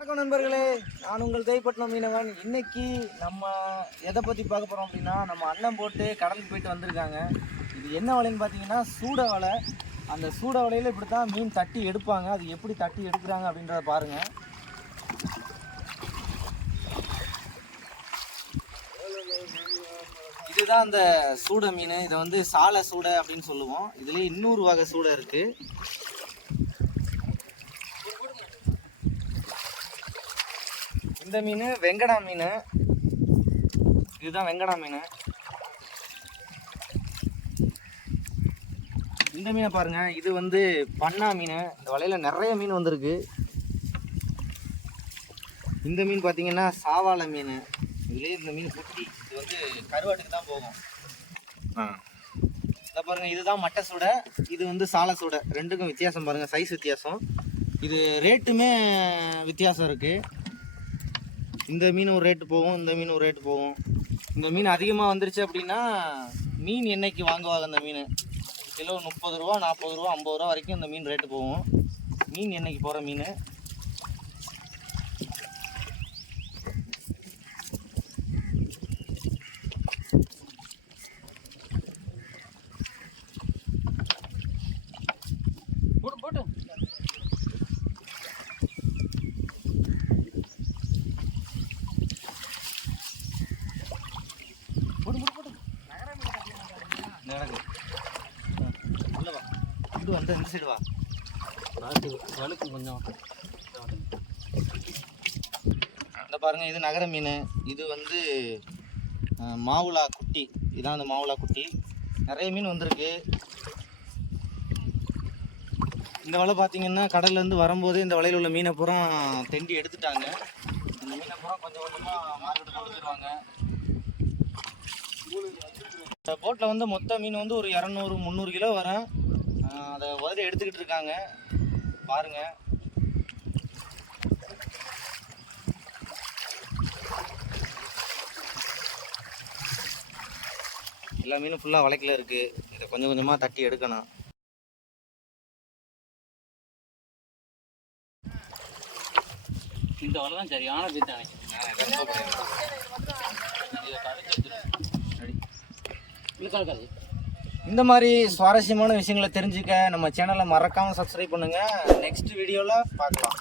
வணக்கம் நண்பர்களே, நான் உங்கள் கைப்பட்டினம் மீனவன். இன்னைக்கு நம்ம எதை பற்றி பார்க்க போகிறோம் அப்படின்னா, நம்ம அண்ணன் போட்டு கடலுக்கு போயிட்டு வந்திருக்காங்க. இது என்ன வலைன்னு பார்த்தீங்கன்னா சூட வலை. அந்த சூட வலையில் இப்படி தான் மீன் தட்டி எடுப்பாங்க. அது எப்படி தட்டி எடுக்கிறாங்க அப்படின்றத பாருங்கள். இதுதான் அந்த சூட மீன். இதை வந்து சாலை சூடை அப்படின்னு சொல்லுவோம். இதுலேயே இன்னொரு வகை சூடை இருக்குது. இந்த மீன் வெங்கடா மீன். இதுதான் வெங்கடா மீன். இந்த மீனை பாருங்க, இது வந்து பண்ணா மீன். இந்த வலையில நிறைய மீன் வந்திருக்கு. இந்த மீன் பார்த்தீங்கன்னா சாவாலை மீன். இதுலேயே இந்த மீன் குட்டி. இது வந்து கருவாட்டுக்கு தான் போகும். இதை பாருங்க, இதுதான் மட்டை சூடை, இது வந்து சாலை சூடை. ரெண்டுக்கும் வித்தியாசம் பாருங்க, சைஸ் வித்தியாசம். இது ரேட்டுமே வித்தியாசம் இருக்கு. இந்த மீன் ஒரு ரேட்டு போகும், இந்த மீன் ஒரு ரேட்டு போகும். இந்த மீன் அதிகமாக வந்துருச்சு அப்படின்னா மீன் என்னைக்கு வாங்குவாங்க. அந்த மீன் கிலோ 30 ரூபா, 40 ரூபா, 50 ரூபா வரைக்கும் இந்த மீன் ரேட்டு போகும். மீன் என்னைக்கு போகிற மீன். போட்டு இந்த சைடு வா, வழுக்கு கொஞ்சம். இந்த பாருங்க, இது நகர மீன். இது வந்து மாவுளா குட்டி. இதான் அந்த மாவுளா குட்டி. நிறைய மீன் வந்திருக்கு. இந்த வலை பார்த்தீங்கன்னா கடல்லேருந்து வரும்போது இந்த வலையில் உள்ள மீனை பூரா தெண்டி எடுத்துட்டாங்க. இந்த மீனை பூரா கொஞ்சம் கொஞ்சமாக மார்க்கெட்டு கொண்டு போயிடுவாங்க. இந்த போட்டில் வந்து மொத்த மீன் வந்து ஒரு 200-300 கிலோ வரும். அதை உதறி எடுத்துக்கிட்டு இருக்காங்க பாருங்க. எல்லா மீனும் ஃபுல்லாக வலைக்கில இருக்கு. இதை கொஞ்சம் கொஞ்சமாக தட்டி எடுக்கணும். இந்த வலை தான் சரியான பித்தானே. இந்த மாதிரி சுவாரஸ்யமான விஷயங்களை தெரிஞ்சுக்க நம்ம சேனலை மறக்காமல் சப்ஸ்கிரைப் பண்ணுங்கள். நெக்ஸ்ட் வீடியோவில் பார்க்கலாம்.